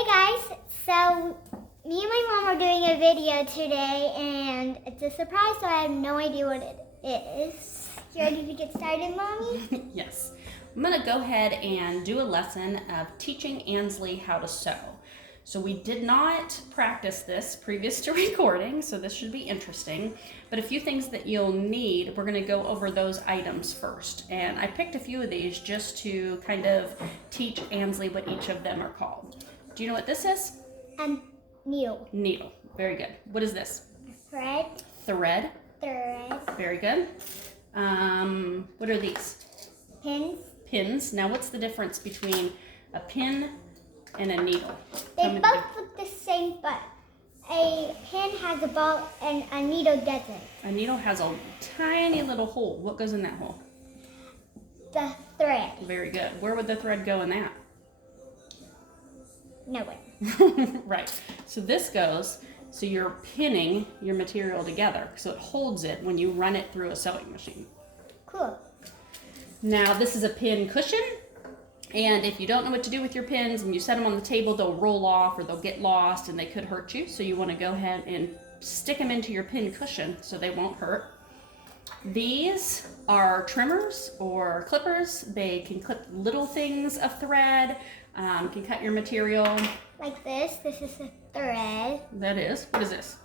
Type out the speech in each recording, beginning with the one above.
Hey guys, so me and my mom are doing a video today and it's a surprise, so I have no idea what it is. You ready to get started, Mommy? Yes. I'm going to go ahead and do a lesson of teaching Annsley how to sew. So we did not practice this previous to recording, so this should be interesting. But a few things that you'll need, we're going to go over those items first. And I picked a few of these just to kind of teach Annsley what each of them are called. Do you know what this is? Needle. Needle. Very good. What is this? Thread. Thread. Thread. Very good. What are these? Pins. Pins. Now what's the difference between a pin and a needle? They both look the same, but a pin has a ball and a needle doesn't. A needle has a tiny little hole. What goes in that hole? The thread. Very good. Where would the thread go in that? Nowhere. Right. So this goes, so you're pinning your material together, so it holds it when you run it through a sewing machine. Cool. Now this is a pin cushion, and if you don't know what to do with your pins and you set them on the table, they'll roll off or they'll get lost and they could hurt you. So you want to go ahead and stick them into your pin cushion so they won't hurt. These are trimmers or clippers. They can clip little things of thread, can cut your material. Like this. This is a thread. That is. What is this?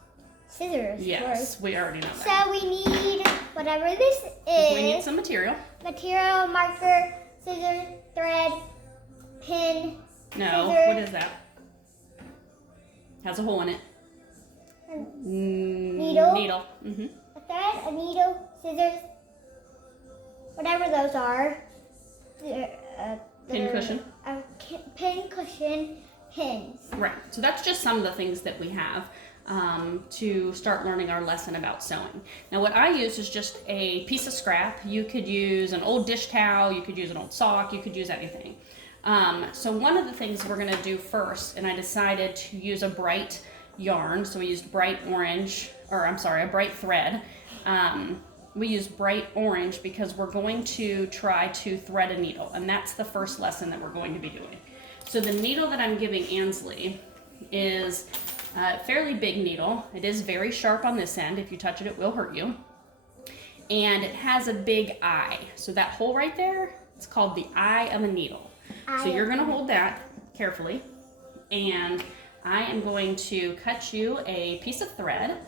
Scissors. Yes, we already know that. So we need whatever this is. We need some material. Material, marker, scissors, thread, pin. No, scissors, what is that? Has a hole in it. Needle. Needle. Mm-hmm. A thread, a needle, scissors, whatever those are. Pin cushion. A pin cushion, pins. Right. So that's just some of the things that we have to start learning our lesson about sewing. Now what I use is just a piece of scrap. You could use an old dish towel, you could use an old sock, you could use anything. So one of the things we're going to do first, and I decided to use a bright yarn, so we used bright orange, or I'm sorry, a bright thread. We used bright orange because we're going to try to thread a needle, and that's the first lesson that we're going to be doing. So the needle that I'm giving Annsley is a fairly big needle. It is very sharp on this end. If you touch it, it will hurt you. And it has a big eye. So that hole right there, it's called the eye of a needle. So you're going to hold that carefully, and I am going to cut you a piece of thread,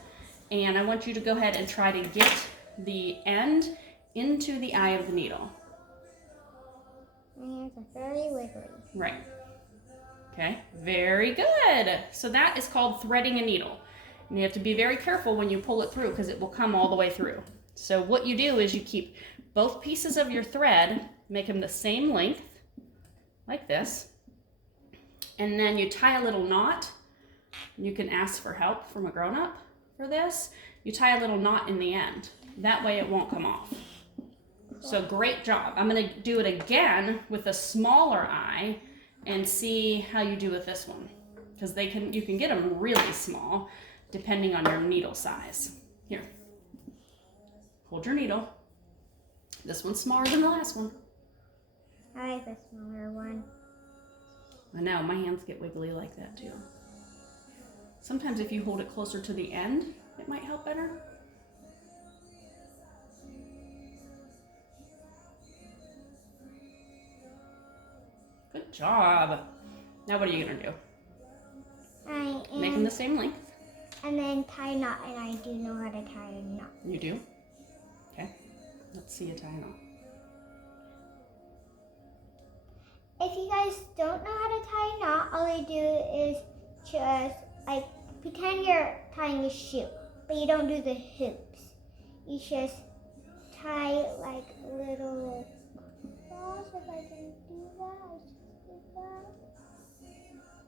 and I want you to go ahead and try to get the end into the eye of the needle. My hands are very wiggly. Right. Okay, very good. So that is called threading a needle. And you have to be very careful when you pull it through because it will come all the way through. So what you do is you keep both pieces of your thread, make them the same length, like this, and then you tie a little knot. You can ask for help from a grown-up for this. You tie a little knot in the end. That way it won't come off. So great job. I'm going to do it again with a smaller eye and see how you do with this one, because you can get them really small depending on your needle size. Here, hold your needle. This one's smaller than the last one. I like the smaller one. I know, my hands get wiggly like that too. Sometimes if you hold it closer to the end, it might help better. Good job. Now what are you going to do? Make them the same length. And then tie a knot, and I do know how to tie a knot. You do? Okay. Let's see you tie a knot. If you guys don't know how to tie a knot, all you do is just like pretend you're tying a shoe, but you don't do the hoops. You just tie like little cross. If I can do that, I just did that.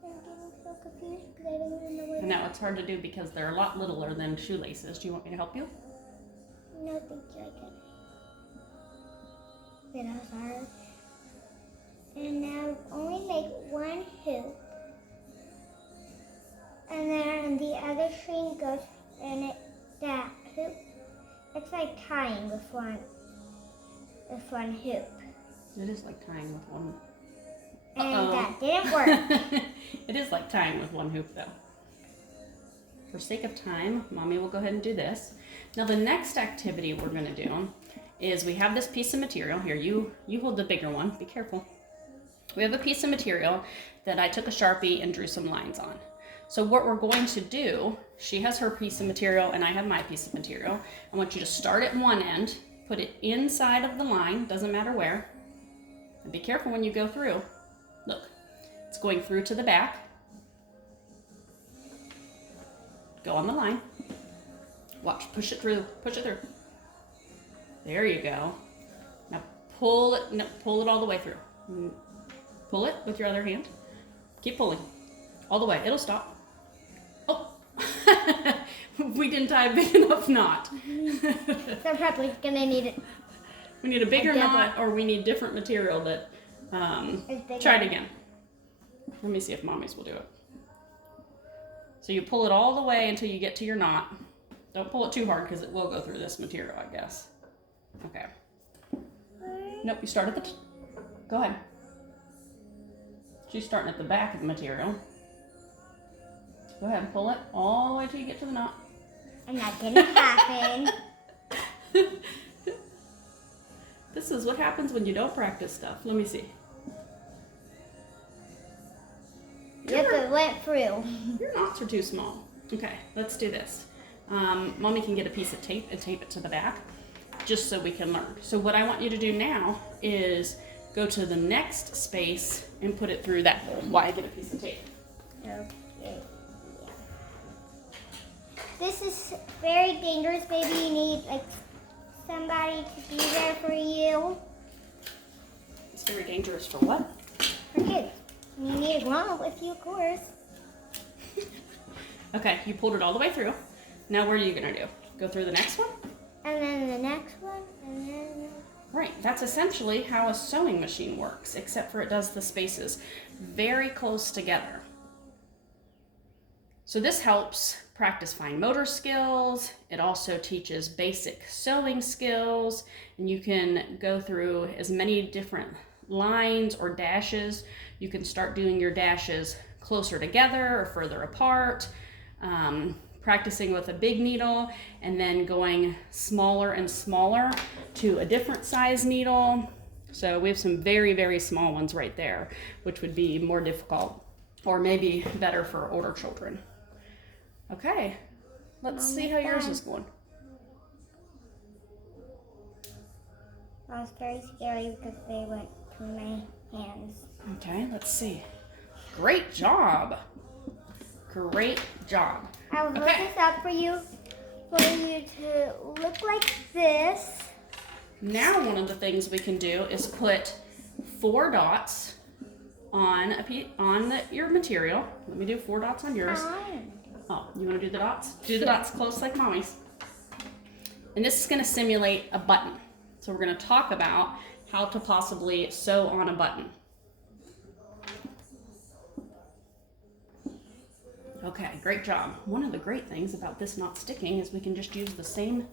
I'm getting so confused because I don't even know what. And now it's hard to do because they're a lot littler than shoelaces. Do you want me to help you? No, thank you. I can. Wait, that was hard. And now only make one hoop. And then the other string goes in that hoop. It's like tying with one hoop. It is like tying with one And that didn't work. It is like tying with one hoop though. For sake of time, Mommy will go ahead and do this. Now the next activity we're gonna do is we have this piece of material. Here, you hold the bigger one, be careful. We have a piece of material that I took a Sharpie and drew some lines on. So what we're going to do, she has her piece of material and I have my piece of material. I want you to start at one end, put it inside of the line, doesn't matter where. And be careful when you go through. Look, it's going through to the back. Go on the line. Watch, push it through, push it through. There you go. Now pull it, no, pull it all the way through. Pull it with your other hand. Keep pulling. All the way, it'll stop. Oh, we didn't tie a big enough knot. So I'm probably gonna need it. We need a bigger knot or we need different material that, try it again. Let me see if Mommy's will do it. So you pull it all the way until you get to your knot. Don't pull it too hard because it will go through this material, I guess. Okay. Nope, you start at the, go ahead. She's starting at the back of the material. Go ahead and pull it all the way till you get to the knot. And that didn't happen. This is what happens when you don't practice stuff. Let me see. Yep, it went through. Your knots are too small. Okay, let's do this. Mommy can get a piece of tape and tape it to the back just so we can learn. So what I want you to do now is go to the next space and put it through that hole. Why get a piece of tape? Okay. Yeah. This is very dangerous. Maybe you need like somebody to be there for you. It's very dangerous for what? For kids. You need a grown-up with you, of course. Okay, you pulled it all the way through. Now what are you gonna do? Go through the next one? And then the next one, and then... Right, that's essentially how a sewing machine works, except for it does the spaces very close together. So this helps practice fine motor skills. It also teaches basic sewing skills, and you can go through as many different lines or dashes. You can start doing your dashes closer together or further apart, practicing with a big needle and then going smaller and smaller to a different size needle. So we have some very, very small ones right there, which would be more difficult or maybe better for older children. Okay, let's see how yours is going. That was very scary because they went through my hands. Okay, let's see. Great job. Great job. I will hold this up for you to look like this. Now one of the things we can do is put 4 dots on your material. Let me do 4 dots on yours. Oh, you want to do the dots? Do the dots close like Mommy's. And this is going to simulate a button. So we're going to talk about how to possibly sew on a button. Okay, great job. One of the great things about this not sticking is we can just use the same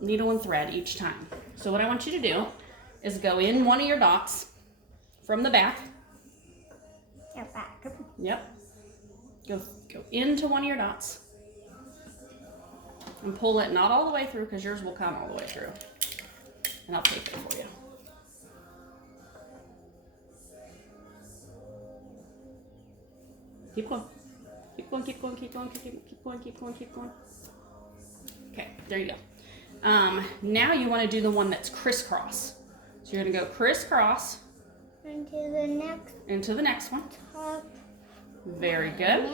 needle and thread each time. So what I want you to do is go in one of your dots from the back. Your back. Yep. Go into one of your dots and pull it not all the way through because yours will come all the way through. And I'll tape it for you. Keep going. Keep going, keep going, keep going, keep going, keep going, keep going. Okay, there you go. Now you want to do the one that's crisscross. So you're going to go crisscross. Into the next one. Top. Very good.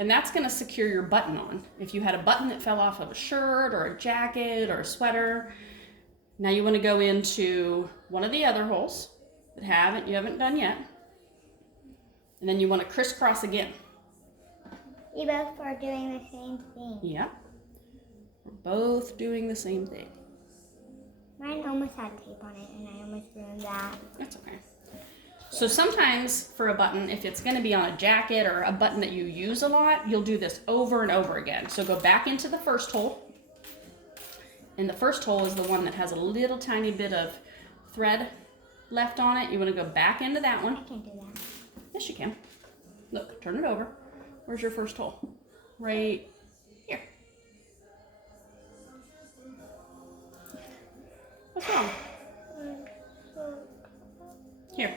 And that's going to secure your button on. If you had a button that fell off of a shirt or a jacket or a sweater, now you want to go into one of the other holes that you haven't done yet. And then you want to crisscross again. You both are doing the same thing. Yep. We're both doing the same thing. Mine almost had tape on it and I almost ruined that. That's okay. So sometimes for a button, if it's going to be on a jacket or a button that you use a lot, you'll do this over and over again. So go back into the first hole. And the first hole is the one that has a little tiny bit of thread left on it. You want to go back into that I one. can't do that. Yes, you can. Look, turn it over. Where's your first hole? Right here. What's wrong? Here.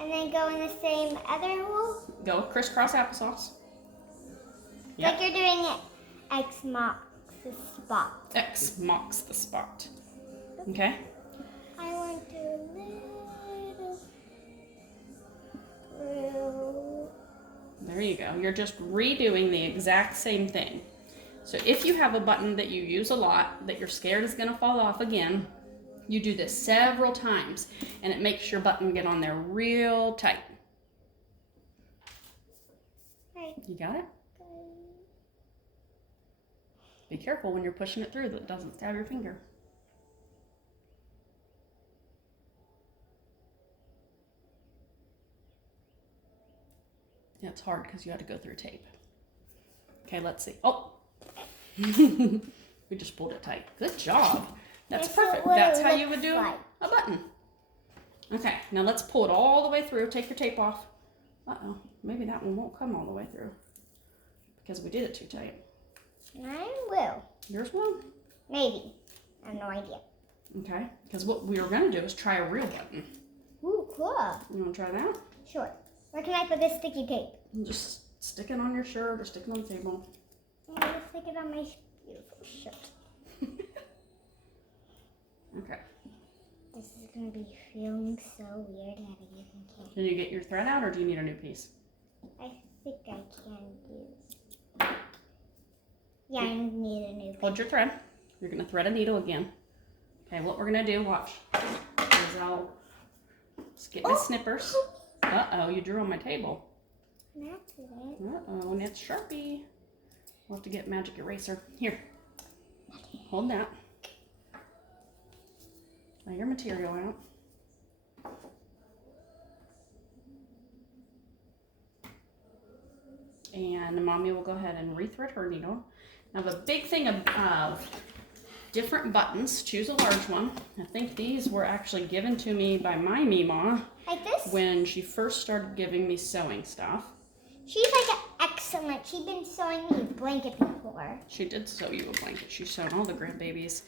And then go in the same other hole. Go crisscross applesauce. Like you're doing it. X marks the spot. X marks the spot. Okay? I want to little through. There you go. You're just redoing the exact same thing. So if you have a button that you use a lot that you're scared is going to fall off again, you do this several times and it makes your button get on there real tight. Right. You got it? Be careful when you're pushing it through that it doesn't stab your finger. Yeah, it's hard because you have to go through tape. Okay, let's see. Oh! We just pulled it tight. Good job. That's That's perfect. what That's it how you looks would do like. a button. Okay, now let's pull it all the way through. Take your tape off. Uh-oh, maybe that one won't come all the way through because we did it too tight. Mine will. Yours will? Maybe. I have no idea. Okay, because what we were going to do is try a real button. Ooh, cool. You want to try that? Sure. Where can I put this sticky tape? And just stick it on your shirt or stick it on the table. I'm going to stick it on my beautiful shirt. Okay. This is going to be feeling so weird having it in cake. Can you get your thread out or do you need a new piece? I think I can do. Yeah, I need a new. Hold your thread. You're going to thread a needle again. Okay, what we're going to do, watch, is I'll just get my snippers. Uh-oh, you drew on my table. An accident. Uh-oh, and it's Sharpie. We'll have to get magic eraser. Here, hold that. Lay your material out. And Mommy will go ahead and rethread her needle. Now the big thing of different buttons, choose a large one. I think these were actually given to me by my Meemaw Like this? when she first started giving me sewing stuff. She's like excellent. She's been sewing me a blanket before. She did sew you a blanket. She sewed all the grandbabies.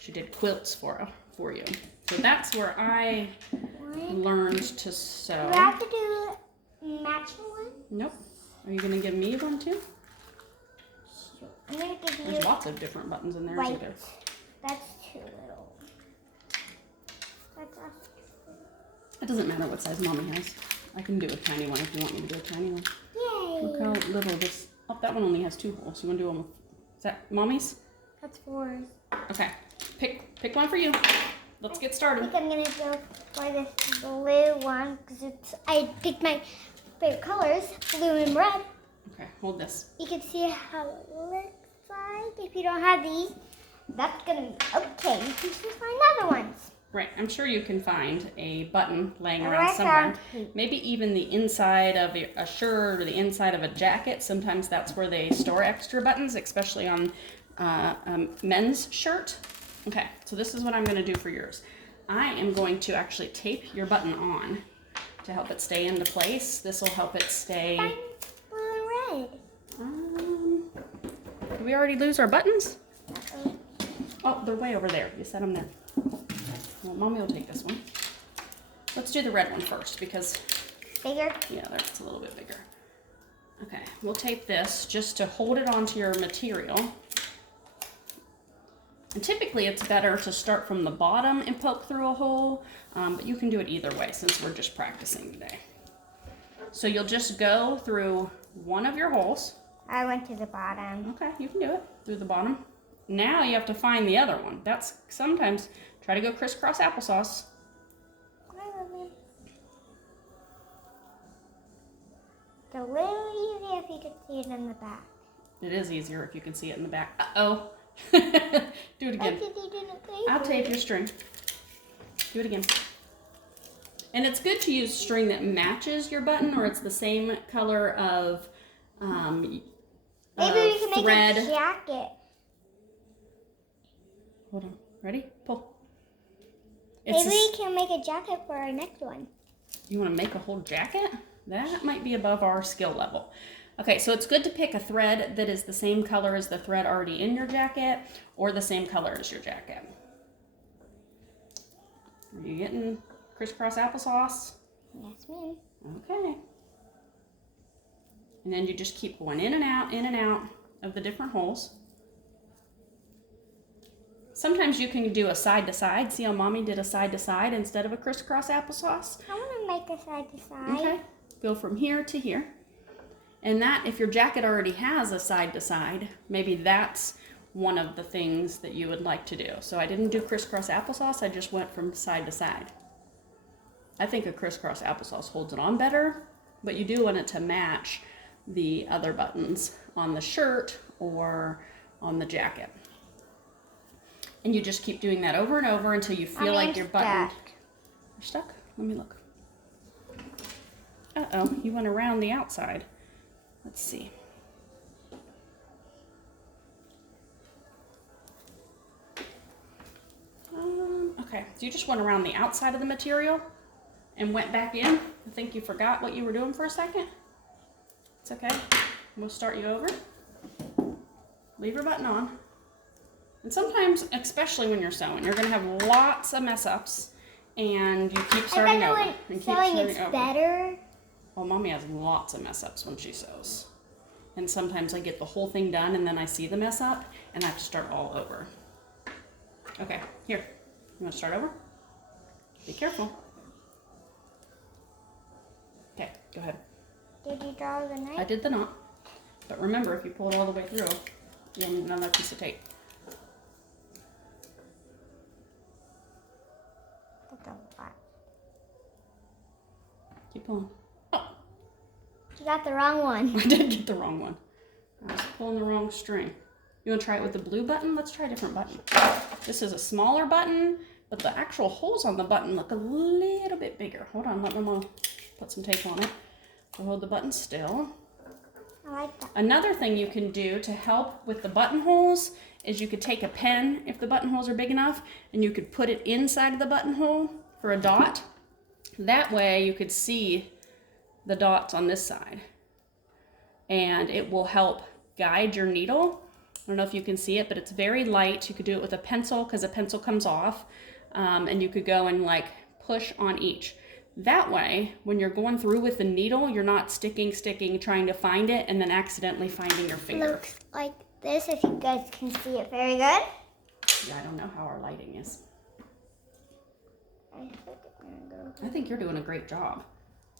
She did quilts for you. So that's where I learned to sew. Do I have to do matching one? Nope. Are you going to give me one too? Sure. I'm going to give you There's lots of different buttons in there. white. Too. That's too little. That's us. It doesn't matter what size Mommy has. I can do a tiny one if you want me to do a tiny one. Yay! Look how little this. Oh, that one only has 2 holes. You want to do one with? Is that Mommy's? That's 4. Okay. Pick one for you. Let's get I started. think I'm going to go for this blue one because I picked my favorite colors, blue and red. Okay, hold this. You can see how it looks like. If you don't have these, that's going to be okay. You can just find other ones. Right, I'm sure you can find a button laying Oh, around I somewhere. found two. Maybe even the inside of a shirt or the inside of a jacket. Sometimes that's where they store extra buttons, especially on a men's shirt. Okay, so this is what I'm going to do for yours. I am going to actually tape your button on to help it stay into place. This will help it stay. Find blue and red. Did we already lose our buttons? Uh-oh. Oh, they're way over there. You set them there. Well, Mommy will take this one. Let's do the red one first because, Bigger? yeah, that's a little bit bigger. Okay, we'll tape this just to hold it onto your material. And typically it's better to start from the bottom and poke through a hole, but you can do it either way since we're just practicing today. So you'll just go through one of your holes. I went to the bottom. Okay, you can do it through the bottom. Now you have to find the other one. That's sometimes, try to go crisscross applesauce. I love you. It's a little easier if you could see it in the back. It is easier if you can see it in the back. Uh-oh. Do it again. I'll tape your string. Do it again. And it's good to use string that matches your button or it's the same color of Maybe we can thread. make a jacket. Hold on. Ready? Pull. Maybe we can make a jacket for our next one. You want to make a whole jacket? That might be above our skill level. Okay, so it's good to pick a thread that is the same color as the thread already in your jacket or the same color as your jacket. Are you getting crisscross applesauce? Yes, ma'am. Okay. And then you just keep going in and out of the different holes. Sometimes you can do a side to side. See how Mommy did a side to side instead of a crisscross applesauce? I want to make a side to side. Okay. Go from here to here. And that, if your jacket already has a side to side, maybe that's one of the things that you would like to do. So I didn't do crisscross applesauce, I just went from side to side. I think a crisscross applesauce holds it on better, but you do want it to match the other buttons on the shirt or on the jacket. And you just keep doing that over and over until you feel like your button. You're stuck? Let me look. Uh-oh, you went around the outside. Let's see. Okay, so you just went around the outside of the material and went back in. I think you forgot what you were doing for a second. It's okay. We'll start you over. Leave your button on. And sometimes, especially when you're sewing, you're going to have lots of mess ups, and you keep starting over. And keep sewing is better. Well, Mommy has lots of mess ups when she sews. And sometimes I get the whole thing done and then I see the mess up and I have to start all over. Okay, here. You want to start over? Be careful. Okay, go ahead. Did you draw the knife? I did the knot. But remember, if you pull it all the way through, you'll need another piece of tape. That's a lot. Keep pulling. You got the wrong one. I did get the wrong one. I was pulling the wrong string. You want to try it with the blue button? Let's try a different button. This is a smaller button, but the actual holes on the button look a little bit bigger. Hold on, let Mama put some tape on it. So hold the button still. I like that. Another thing you can do to help with the buttonholes is you could take a pen, if the buttonholes are big enough, and you could put it inside of the buttonhole for a dot. That way you could see the dots on this side. And it will help guide your needle. I don't know if you can see it, but it's very light. You could do it with a pencil because a pencil comes off. And you could go and like push on each. That way, when you're going through with the needle, you're not sticking, trying to find it, and then accidentally finding your finger. Looks like this, if you guys can see it very good. Yeah, I don't know how our lighting is. I think you're doing a great job.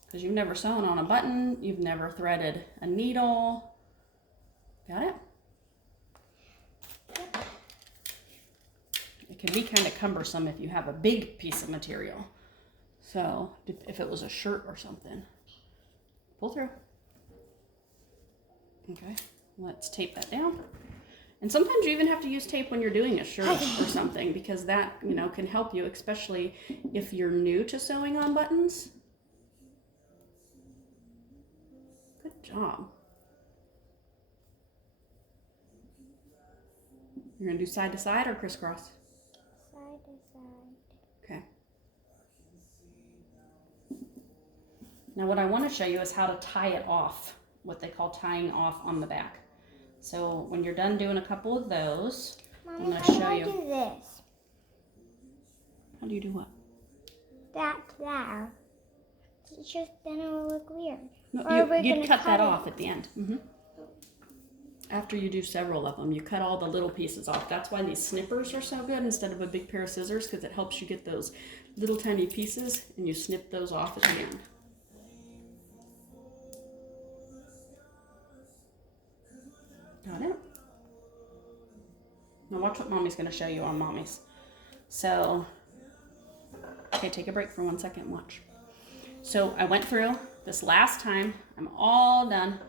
Because you've never sewn on a button, you've never threaded a needle. Got it? It can be kind of cumbersome if you have a big piece of material. So, if it was a shirt or something. Pull through. Okay, let's tape that down. And sometimes you even have to use tape when you're doing a shirt or something, because that, you know, can help you, especially if you're new to sewing on buttons. Good job. You're gonna do side to side or crisscross? Side to side. Okay. Now what I want to show you is how to tie it off, what they call tying off on the back. So when you're done doing a couple of those, Mommy, I'm going to show you. How do I do this? How do you do what? That there. It's just, then it will look weird. No, you'd cut that off at the end. Mm-hmm. After you do several of them, you cut all the little pieces off. That's why these snippers are so good instead of a big pair of scissors, because it helps you get those little tiny pieces and you snip those off at the end. Got it? Now watch what Mommy's going to show you on Mommy's. So, okay, take a break for 1 second and watch. So I went through this last time. I'm all done.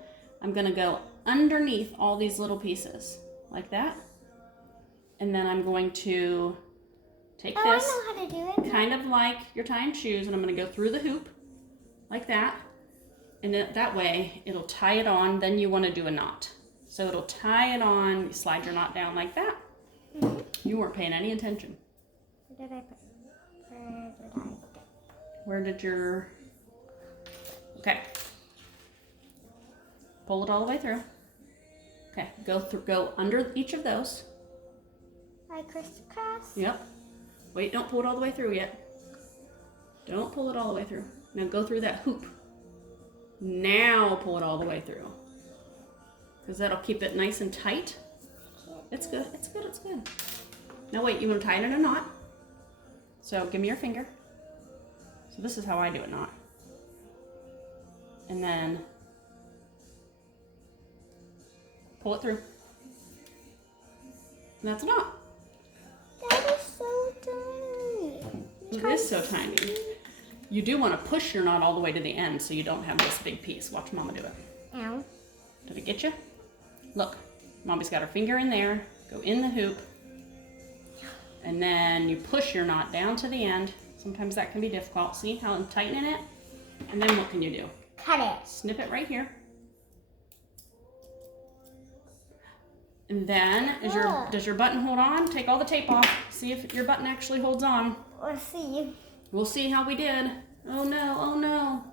I'm going to go underneath all these little pieces like that. And then I'm going to take this, I know how to do it. kind of like you're tying shoes, and I'm going to go through the hoop like that. And then that way it'll tie it on. Then you want to do a knot. So it'll tie it on, you slide your knot down like that. Mm-hmm. You weren't paying any attention. Where did I put? Where did your... Okay. Pull it all the way through. Okay, go under each of those. Like crisscross? Yep. Wait, don't pull it all the way through yet. Don't pull it all the way through. Now go through that hoop. Now pull it all the way through. Because that'll keep it nice and tight. It's good, it's good, it's good. Now wait, you want to tie it in a knot. So give me your finger. So this is how I do it, knot. And then pull it through. And that's a knot. That is so tiny. It is so tiny. You do want to push your knot all the way to the end so you don't have this big piece. Watch Mama do it. Ow. Did it get you? Look, Mommy's got her finger in there. Go in the hoop. And then you push your knot down to the end. Sometimes that can be difficult. See how I'm tightening it? And then what can you do? Cut it. Snip it right here. And then, does your button hold on? Take all the tape off. See if your button actually holds on. Let's see. We'll see how we did. Oh no, oh no.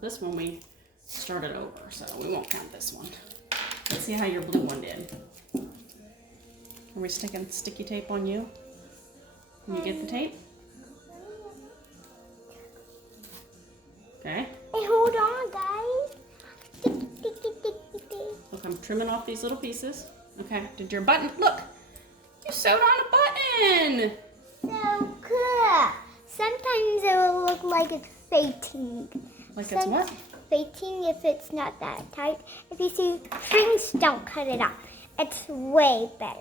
This one we started over, so we won't count this one. Let's see how your blue one did. Are we sticking sticky tape on you? Can you get the tape? Okay. Hey, hold on, guys. Look, I'm trimming off these little pieces. Okay, did your button, look, you sewed on a button. So cool. Sometimes it will look like it's fading. Like it's what? Fading if it's not that tight. If you see strings, don't cut it off. It's way better.